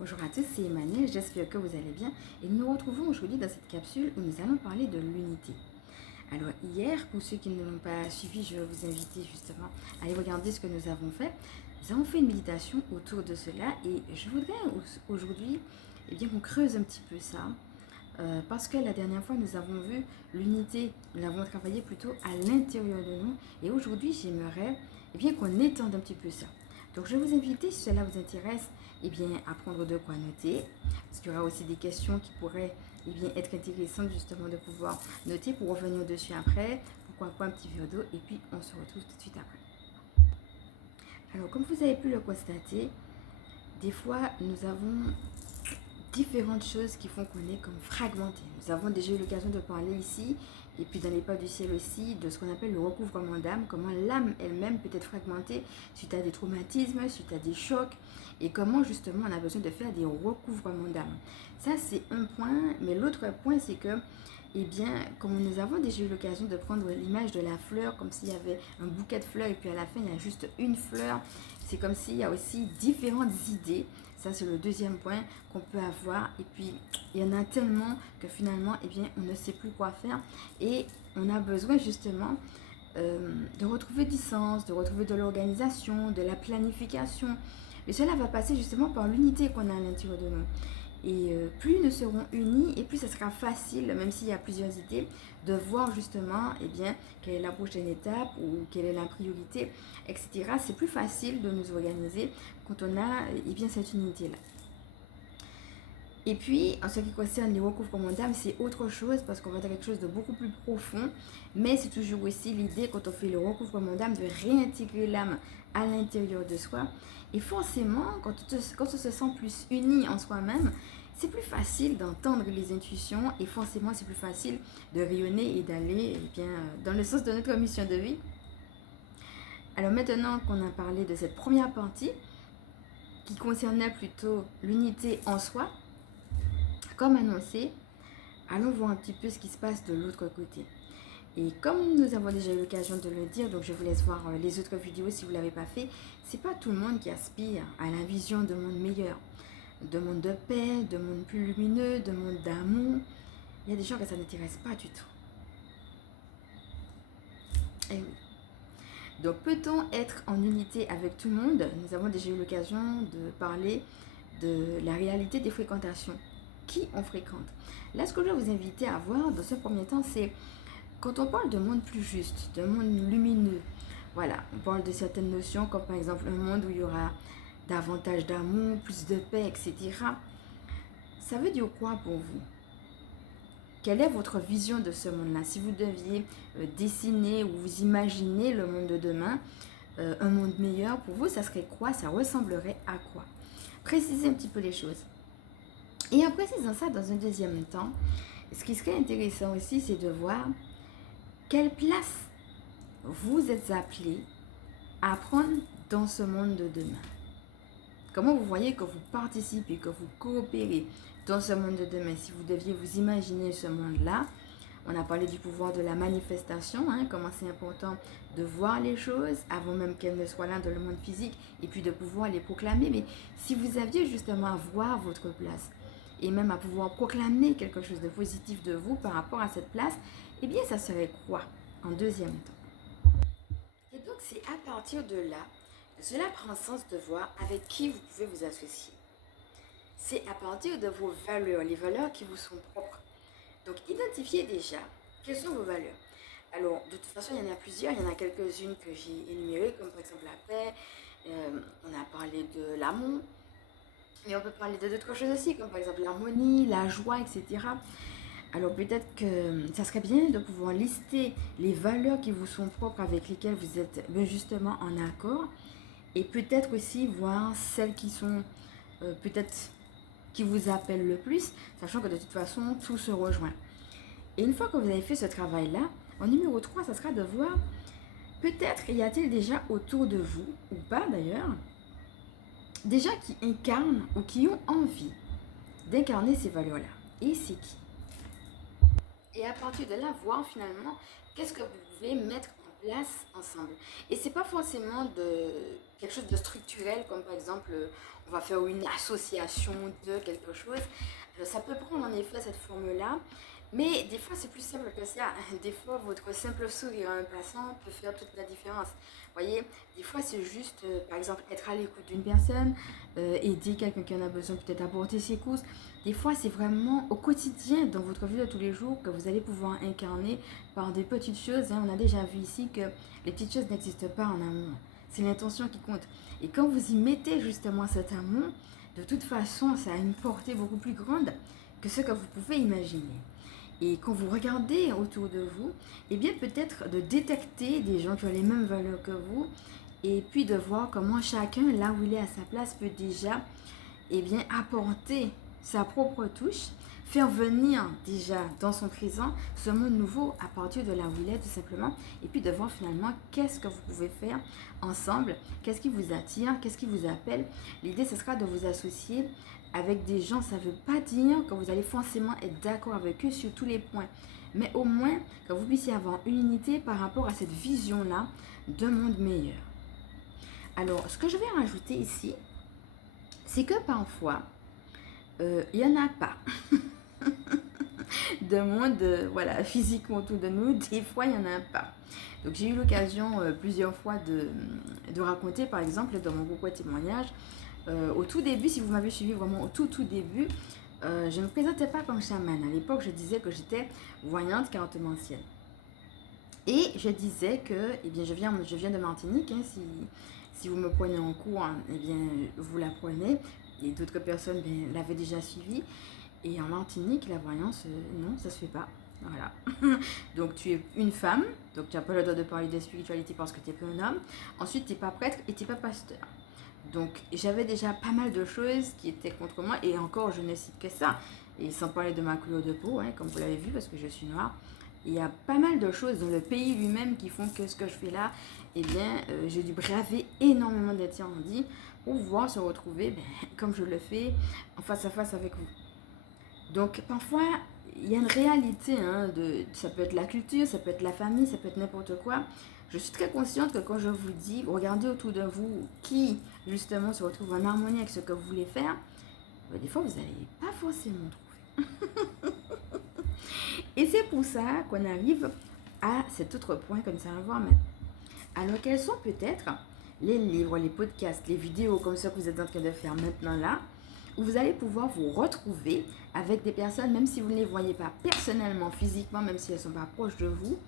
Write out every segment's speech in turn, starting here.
Bonjour à tous, c'est Emmanuel, j'espère que vous allez bien et nous nous retrouvons aujourd'hui dans cette capsule où nous allons parler de l'unité. Alors hier, pour ceux qui ne l'ont pas suivi, je vais vous inviter justement à aller regarder ce que nous avons fait. Nous avons fait une méditation autour de cela et je voudrais aujourd'hui qu'on creuse un petit peu ça parce que la dernière fois nous avons vu l'unité, nous l'avons travaillé plutôt à l'intérieur de nous et aujourd'hui j'aimerais qu'on étende un petit peu ça. Donc je vais vous inviter, si cela vous intéresse, à prendre de quoi noter, parce qu'il y aura aussi des questions qui pourraient être intéressantes justement de pouvoir noter pour revenir dessus après, pourquoi pas un petit verre d'eau, et puis on se retrouve tout de suite après. Alors comme vous avez pu le constater, des fois nous avons différentes choses qui font qu'on est comme fragmenté. Nous avons déjà eu l'occasion de parler ici, et puis dans les pas du ciel aussi, de ce qu'on appelle le recouvrement d'âme, comment l'âme elle-même peut être fragmentée suite à des traumatismes, suite à des chocs, et comment justement on a besoin de faire des recouvrements d'âme. Ça c'est un point, mais l'autre point c'est que, comme nous avons déjà eu l'occasion de prendre l'image de la fleur, comme s'il y avait un bouquet de fleurs, et puis à la fin il y a juste une fleur, c'est comme s'il y a aussi différentes idées. Ça, c'est le deuxième point qu'on peut avoir. Et puis, il y en a tellement que finalement, on ne sait plus quoi faire. Et on a besoin justement de retrouver du sens, de retrouver de l'organisation, de la planification. Et cela va passer justement par l'unité qu'on a à l'intérieur de nous. Et plus nous serons unis, et plus ça sera facile, même s'il y a plusieurs idées, de voir justement quelle est la prochaine étape ou quelle est la priorité, etc. C'est plus facile de nous organiser quand on a cette unité-là. Et puis, en ce qui concerne les recouvrements d'âme, c'est autre chose parce qu'on va faire quelque chose de beaucoup plus profond. Mais c'est toujours aussi l'idée, quand on fait le recouvrement d'âme, de réintégrer l'âme à l'intérieur de soi. Et forcément, quand on se sent plus uni en soi-même, c'est plus facile d'entendre les intuitions et forcément, c'est plus facile de rayonner et d'aller dans le sens de notre mission de vie. Alors maintenant qu'on a parlé de cette première partie, qui concernait plutôt l'unité en soi, comme annoncé, allons voir un petit peu ce qui se passe de l'autre côté. Et comme nous avons déjà eu l'occasion de le dire, donc je vous laisse voir les autres vidéos si vous ne l'avez pas fait, c'est pas tout le monde qui aspire à la vision de monde meilleur, de monde de paix, de monde plus lumineux, de monde d'amour. Il y a des gens que ça n'intéresse pas du tout. Et oui. Donc peut-on être en unité avec tout le monde? Nous avons déjà eu l'occasion de parler de la réalité des fréquentations. Qui on fréquente? Là, ce que je vais vous inviter à voir dans ce premier temps, c'est quand on parle de monde plus juste, de monde lumineux, voilà, on parle de certaines notions comme par exemple un monde où il y aura davantage d'amour, plus de paix, etc. Ça veut dire quoi pour vous? Quelle est votre vision de ce monde-là? Si vous deviez dessiner ou vous imaginer le monde de demain, un monde meilleur, pour vous, ça serait quoi? Ça ressemblerait à quoi? Précisez un petit peu les choses. Et en précisant ça dans un deuxième temps, ce qui serait intéressant aussi, c'est de voir quelle place vous êtes appelé à prendre dans ce monde de demain. Comment vous voyez que vous participez, que vous coopérez dans ce monde de demain? Si vous deviez vous imaginer ce monde-là, on a parlé du pouvoir de la manifestation, comment c'est important de voir les choses avant même qu'elles ne soient là dans le monde physique et puis de pouvoir les proclamer. Mais si vous aviez justement à voir votre place et même à pouvoir proclamer quelque chose de positif de vous par rapport à cette place, ça serait quoi en deuxième temps? Et donc c'est à partir de là, cela prend sens de voir avec qui vous pouvez vous associer. C'est à partir de vos valeurs, les valeurs qui vous sont propres. Donc identifiez déjà quelles sont vos valeurs. Alors de toute façon il y en a plusieurs, il y en a quelques-unes que j'ai énumérées comme par exemple la paix, on a parlé de l'amour, mais on peut parler d'autres choses aussi comme par exemple l'harmonie, la joie, etc. Alors peut-être que ça serait bien de pouvoir lister les valeurs qui vous sont propres avec lesquelles vous êtes justement en accord et peut-être aussi voir celles qui sont peut-être qui vous appellent le plus, sachant que de toute façon tout se rejoint. Et une fois que vous avez fait ce travail-là, en numéro 3, ça sera de voir peut-être y a-t-il déjà autour de vous, ou pas d'ailleurs, déjà qui incarnent ou qui ont envie d'incarner ces valeurs-là. Et c'est qui? Et à partir de là, voir finalement qu'est-ce que vous pouvez mettre en place ensemble. Et c'est pas forcément quelque chose de structurel, comme par exemple, on va faire une association de quelque chose. Ça peut prendre en effet cette forme-là, mais des fois c'est plus simple que ça. Des fois, votre simple sourire à un passant peut faire toute la différence. Vous voyez, des fois c'est juste, par exemple, être à l'écoute d'une personne, aider quelqu'un qui en a besoin, peut-être apporter ses courses. Des fois, c'est vraiment au quotidien, dans votre vie de tous les jours, que vous allez pouvoir incarner par des petites choses. On a déjà vu ici que les petites choses n'existent pas en amour. C'est l'intention qui compte. Et quand vous y mettez justement cet amour, de toute façon, ça a une portée beaucoup plus grande que ce que vous pouvez imaginer. Et quand vous regardez autour de vous, eh bien peut-être de détecter des gens qui ont les mêmes valeurs que vous, et puis de voir comment chacun, là où il est à sa place, peut déjà apporter sa propre touche, faire venir déjà dans son présent ce monde nouveau à partir de là où il est tout simplement, et puis de voir finalement qu'est-ce que vous pouvez faire ensemble, qu'est-ce qui vous attire, qu'est-ce qui vous appelle. L'idée, ce sera de vous associer avec des gens. Ça ne veut pas dire que vous allez forcément être d'accord avec eux sur tous les points, mais au moins que vous puissiez avoir une unité par rapport à cette vision-là d'un monde meilleur. Alors, ce que je vais rajouter ici, c'est que parfois, il n'y en a pas de monde physiquement autour de nous. Des fois, il n'y en a pas. Donc, j'ai eu l'occasion plusieurs fois de raconter, par exemple, dans mon groupe témoignage, au tout début, si vous m'avez suivi vraiment au tout début, je ne me présentais pas comme chamane. À l'époque, je disais que j'étais voyante cartomancienne. Et je disais que je viens de Martinique. Si vous me prenez en cours, vous l'apprenez. Et d'autres personnes l'avaient déjà suivi. Et en Martinique, la voyance, non, ça se fait pas. Voilà. Donc, tu es une femme. Donc, tu n'as pas le droit de parler de spiritualité parce que tu n'es pas un homme. Ensuite, tu n'es pas prêtre et tu n'es pas pasteur. Donc, j'avais déjà pas mal de choses qui étaient contre moi. Et encore, je ne cite que ça. Et sans parler de ma couleur de peau, comme vous l'avez vu, parce que je suis noire. Il y a pas mal de choses dans le pays lui-même qui font que ce que je fais là, j'ai dû braver énormément d'incendie pour pouvoir se retrouver, comme je le fais, en face à face avec vous. Donc, parfois, il y a une réalité, ça peut être la culture, ça peut être la famille, ça peut être n'importe quoi. Je suis très consciente que quand je vous dis, regardez autour de vous qui, justement, se retrouve en harmonie avec ce que vous voulez faire, des fois, vous n'allez pas forcément trouver. Et c'est pour ça qu'on arrive à cet autre point que nous allons voir maintenant. Alors, quels sont peut-être les livres, les podcasts, les vidéos comme ça que vous êtes en train de faire maintenant là, où vous allez pouvoir vous retrouver avec des personnes, même si vous ne les voyez pas personnellement, physiquement, même si elles ne sont pas proches de vous.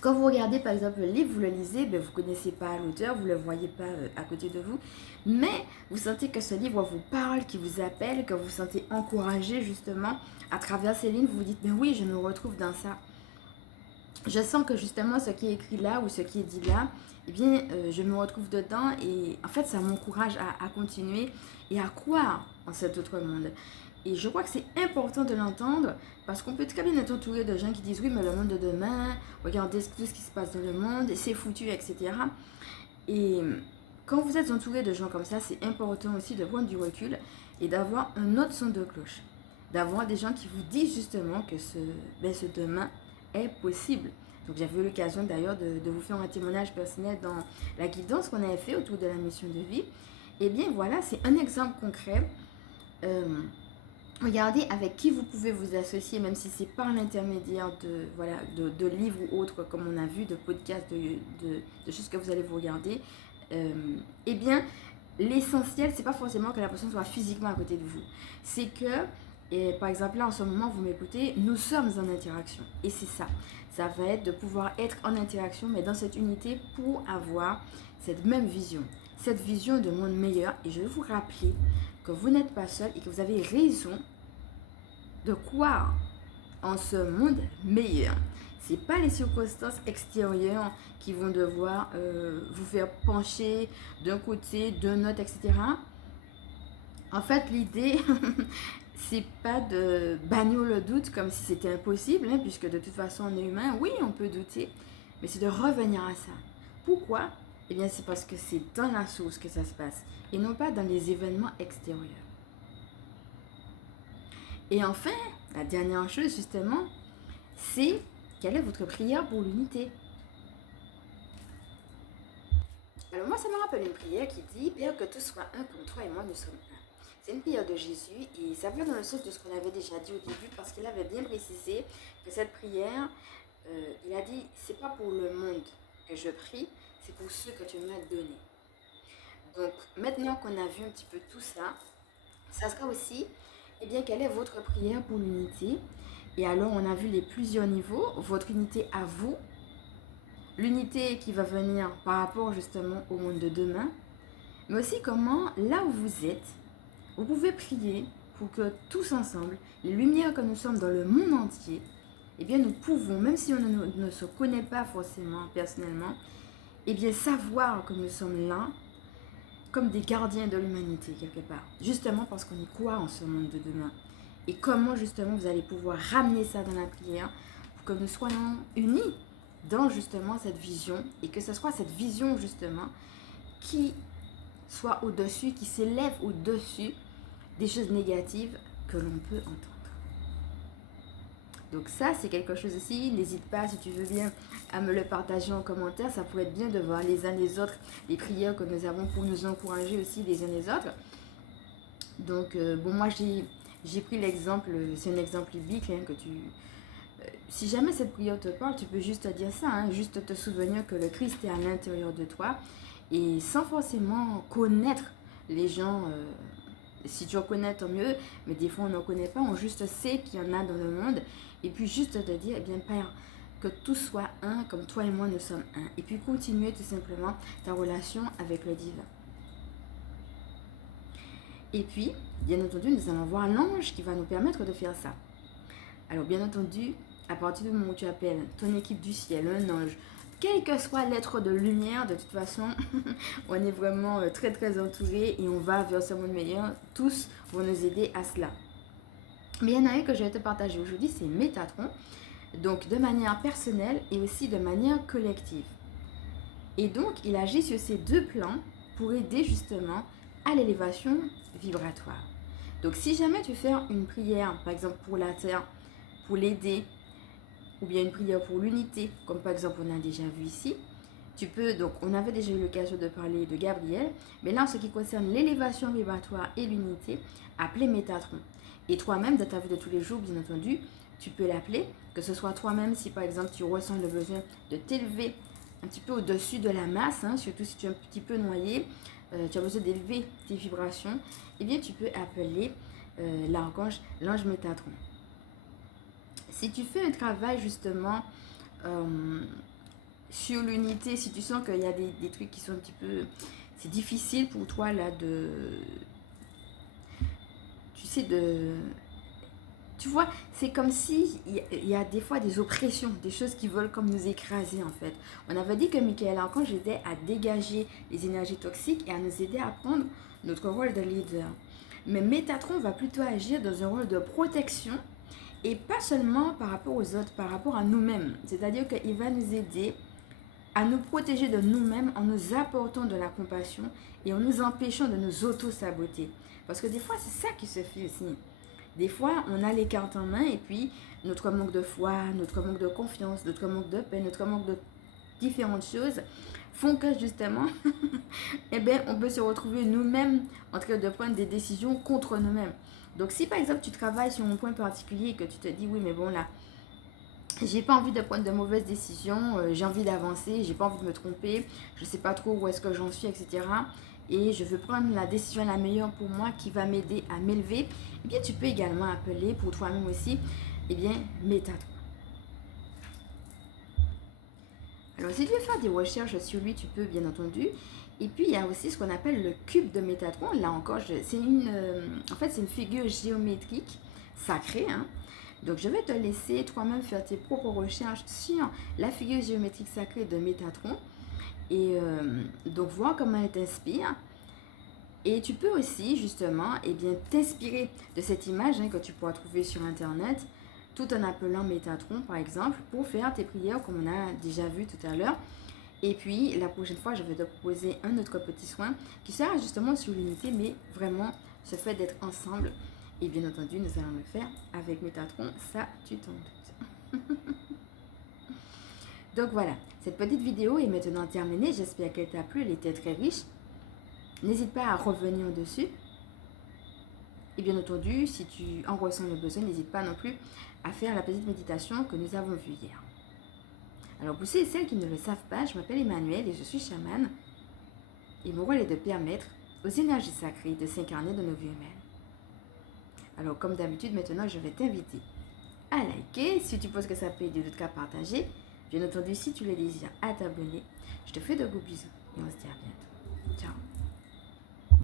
Quand vous regardez par exemple le livre, vous le lisez, vous ne connaissez pas l'auteur, vous ne le voyez pas à côté de vous, mais vous sentez que ce livre vous parle, qui vous appelle, que vous vous sentez encouragé justement à travers ces lignes, vous vous dites, mais oui, je me retrouve dans ça. Je sens que justement ce qui est écrit là ou ce qui est dit là, je me retrouve dedans et en fait ça m'encourage à continuer et à croire en cet autre monde. Et je crois que c'est important de l'entendre parce qu'on peut très bien être entouré de gens qui disent oui mais le monde de demain, regardez tout ce qui se passe dans le monde, c'est foutu, etc. Et quand vous êtes entouré de gens comme ça, c'est important aussi de prendre du recul et d'avoir un autre son de cloche. D'avoir des gens qui vous disent justement que ce demain est possible. Donc j'avais eu l'occasion d'ailleurs de vous faire un témoignage personnel dans la guidance qu'on avait fait autour de la mission de vie. Et bien voilà, c'est un exemple concret. Regardez avec qui vous pouvez vous associer, même si c'est par l'intermédiaire de livres ou autres, comme on a vu, de podcasts, de choses que vous allez vous regarder. L'essentiel, c'est pas forcément que la personne soit physiquement à côté de vous. C'est que, par exemple, là en ce moment, vous m'écoutez, nous sommes en interaction. Et c'est ça. Ça va être de pouvoir être en interaction, mais dans cette unité pour avoir cette même vision. Cette vision de monde meilleur. Et je vais vous rappeler que vous n'êtes pas seul et que vous avez raison de croire en ce monde meilleur. Ce n'est pas les circonstances extérieures qui vont devoir vous faire pencher d'un côté, d'un autre, etc. En fait, l'idée, c'est pas de bannir le doute comme si c'était impossible, puisque de toute façon, on est humain. Oui, on peut douter, mais c'est de revenir à ça. Pourquoi ? C'est parce que c'est dans la source que ça se passe, et non pas dans les événements extérieurs. Et enfin, la dernière chose justement, c'est quelle est votre prière pour l'unité ? Alors moi, ça me rappelle une prière qui dit Père, que tout soit un comme toi et moi, nous sommes un. C'est une prière de Jésus et ça va dans le sens de ce qu'on avait déjà dit au début parce qu'il avait bien précisé que cette prière, il a dit c'est pas pour le monde que je prie, c'est pour ceux que tu m'as donnés. Donc maintenant qu'on a vu un petit peu tout ça, ça sera aussi, eh bien, quelle est votre prière pour l'unité? Et alors, on a vu les plusieurs niveaux, votre unité à vous, l'unité qui va venir par rapport justement au monde de demain, mais aussi comment, là où vous êtes, vous pouvez prier pour que tous ensemble, les lumières que nous sommes dans le monde entier, eh bien, nous pouvons, même si on ne se connaît pas forcément personnellement, eh bien, savoir que nous sommes là comme des gardiens de l'humanité quelque part. Justement parce qu'on y croit en ce monde de demain. Et comment justement vous allez pouvoir ramener ça dans la prière pour que nous soyons unis dans justement cette vision et que ce soit cette vision justement qui soit au-dessus, qui s'élève au-dessus des choses négatives que l'on peut entendre. Donc ça, c'est quelque chose aussi. N'hésite pas, si tu veux bien, à me le partager en commentaire. Ça pourrait être bien de voir les uns les autres, les prières que nous avons pour nous encourager aussi les uns les autres. Donc, bon, moi, j'ai pris l'exemple, c'est un exemple biblique que tu... si jamais cette prière te parle, tu peux juste te dire ça, juste te souvenir que le Christ est à l'intérieur de toi et sans forcément connaître les gens... si tu en connais, tant mieux, mais des fois on n'en connaît pas, on juste sait qu'il y en a dans le monde. Et puis juste te dire, eh bien Père, que tout soit un, comme toi et moi nous sommes un. Et puis continuer tout simplement ta relation avec le divin. Et puis, bien entendu, nous allons voir l'ange qui va nous permettre de faire ça. Alors bien entendu, à partir du moment où tu appelles ton équipe du ciel, un ange, quel que soit l'être de lumière, de toute façon, on est vraiment très très entouré et on va vers ce monde meilleur. Tous vont nous aider à cela. Mais il y en a un que je vais te partager aujourd'hui, c'est Métatron. Donc de manière personnelle et aussi de manière collective. Et donc il agit sur ces deux plans pour aider justement à l'élévation vibratoire. Donc si jamais tu fais une prière, par exemple pour la Terre, pour l'aider, ou bien une prière pour l'unité, comme par exemple on a déjà vu ici, tu peux, donc on avait déjà eu l'occasion de parler de Gabriel, mais là en ce qui concerne l'élévation vibratoire et l'unité, appelez Métatron. Et toi-même, dans ta vie de tous les jours, bien entendu, tu peux l'appeler, que ce soit toi-même si par exemple tu ressens le besoin de t'élever un petit peu au-dessus de la masse, surtout si tu es un petit peu noyé, tu as besoin d'élever tes vibrations, eh bien tu peux appeler l'ange Métatron. Si tu fais un travail justement sur l'unité, si tu sens qu'il y a des trucs qui sont un petit peu... C'est difficile pour toi là de... Tu sais, tu vois, c'est comme si il y a des fois des oppressions, des choses qui veulent comme nous écraser en fait. On avait dit que Michael Archange aidait à dégager les énergies toxiques et à nous aider à prendre notre rôle de leader. Mais Métatron va plutôt agir dans un rôle de protection et pas seulement par rapport aux autres, par rapport à nous-mêmes. C'est-à-dire qu'il va nous aider à nous protéger de nous-mêmes en nous apportant de la compassion et en nous empêchant de nous auto-saboter. Parce que des fois, c'est ça qui se fait aussi. Des fois, on a les cartes en main et puis notre manque de foi, notre manque de confiance, notre manque de paix, notre manque de différentes choses font que justement, eh bien, on peut se retrouver nous-mêmes en train de prendre des décisions contre nous-mêmes. Donc si par exemple tu travailles sur un point particulier et que tu te dis oui mais bon là, j'ai pas envie de prendre de mauvaises décisions, j'ai envie d'avancer, j'ai pas envie de me tromper, je sais pas trop où est-ce que j'en suis, etc. Et je veux prendre la décision la meilleure pour moi qui va m'aider à m'élever, eh bien tu peux également appeler pour toi-même aussi, eh bien Métatron. Alors si tu veux faire des recherches sur lui, tu peux bien entendu. Et puis il y a aussi ce qu'on appelle le cube de Métatron. Là encore, c'est une figure géométrique sacrée. Donc je vais te laisser toi-même faire tes propres recherches sur la figure géométrique sacrée de Métatron. Et donc voir comment elle t'inspire. Et tu peux aussi justement t'inspirer de cette image que tu pourras trouver sur internet, tout en appelant Métatron par exemple, pour faire tes prières comme on a déjà vu tout à l'heure. Et puis la prochaine fois, je vais te proposer un autre petit soin qui sera justement sur l'unité, mais vraiment ce fait d'être ensemble. Et bien entendu, nous allons le faire avec Métatron, ça tu t'en doutes. Donc voilà, cette petite vidéo est maintenant terminée. J'espère qu'elle t'a plu, elle était très riche. N'hésite pas à revenir dessus. Et bien entendu, si tu en ressens le besoin, n'hésite pas non plus à faire la petite méditation que nous avons vue hier. Alors pour ceux et celles qui ne le savent pas, je m'appelle Emmanuel et je suis chamane. Et mon rôle est de permettre aux énergies sacrées de s'incarner dans nos vies humaines. Alors comme d'habitude, maintenant je vais t'inviter à liker si tu penses que ça peut aider d'autres qu'à partager. Bien entendu, si tu le désires, à t'abonner. Je te fais de gros bisous et on se dit à bientôt. Ciao.